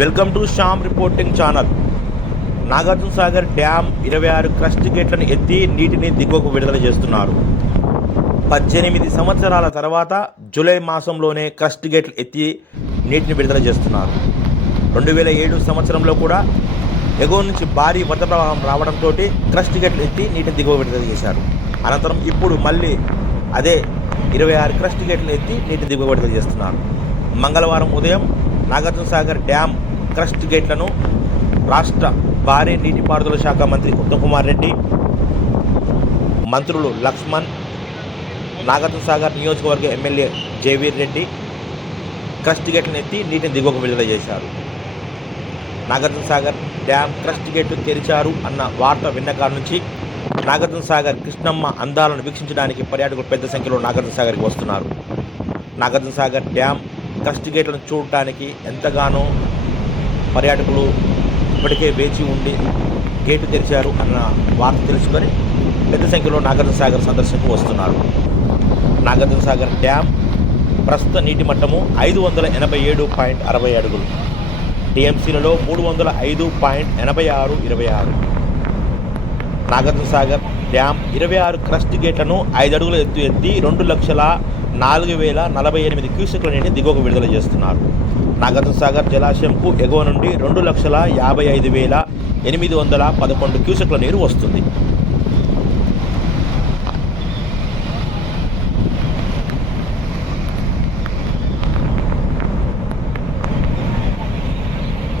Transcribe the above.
Welcome to Shyam reporting channel. Nagarjuna Sagar dam ఇరవై ఆరు crust గేట్లను ఎత్తి నీటిని దిగువకు విడుదల చేస్తున్నారు. పద్దెనిమిది సంవత్సరాల తర్వాత జూలై మాసంలోనే క్రస్ట్ గేట్లు ఎత్తి నీటిని విడుదల చేస్తున్నారు. రెండు వేల ఏడు సంవత్సరంలో కూడా ఎగువ నుంచి భారీ వరద ప్రవాహం రావడంతో క్రస్ట్ గేట్లు ఎత్తి నీటిని దిగువ విడుదల చేశారు. అనంతరం ఇప్పుడు మళ్ళీ అదే ఇరవై ఆరు క్రస్ట్ గేట్లు ఎత్తి నీటిని దిగువ విడుదల చేస్తున్నారు. మంగళవారం ఉదయం నాగార్జున సాగర్ డ్యామ్ క్రస్ట్ గేట్లను రాష్ట్ర భారీ నీటిపారుదల శాఖ మంత్రి ఉత్తమకుమార్ రెడ్డి మంత్రులు లక్ష్మణ్ నాగార్జున సాగర్ నియోజకవర్గ ఎమ్మెల్యే జయవీర్ రెడ్డి క్రస్ట్ గేట్లను ఎత్తి నీటిని దిగువకు విడుదల చేశారు. నాగార్జున సాగర్ డ్యామ్ క్రస్ట్ గేట్లు తెరిచారు అన్న వార్త విన్నకాడ నుంచి నాగార్జున సాగర్ కృష్ణమ్మ అందాలను వీక్షించడానికి పర్యాటకులు పెద్ద సంఖ్యలో నాగార్జున సాగర్కి వస్తున్నారు. నాగార్జున సాగర్ డ్యామ్ క్రస్ట్ గేట్లను చూడటానికి ఎంతగానో పర్యాటకులు ఇప్పటికే వేచి ఉండి గేటు తెరిచారు అన్న వార్త తెలుసుకొని పెద్ద సంఖ్యలో నాగార్జున సాగర్ సందర్శనకు వస్తున్నారు. నాగార్జున సాగర్ డ్యామ్ ప్రస్తుత నీటి మట్టము ఐదు వందల ఎనభై ఏడు పాయింట్ అరవై అడుగులు. టీఎంసీలలో మూడు వందల ఐదు పాయింట్ ఎనభై ఆరు ఇరవై ఆరు. నాగార్జున సాగర్ డ్యామ్ ఇరవై ఆరు క్రస్ట్ గేట్లను ఐదు అడుగుల ఎత్తు ఎత్తి రెండు లక్షల నాలుగు వేల నలభై ఎనిమిది క్యూసెక్ల నీటిని దిగువకు విడుదల చేస్తున్నారు. నాగార్జున సాగర్ జలాశయంకు ఎగువ నుండి రెండు లక్షల యాభై ఐదు వేల ఎనిమిది వందల పదకొండు క్యూసెక్ల నీరు వస్తుంది.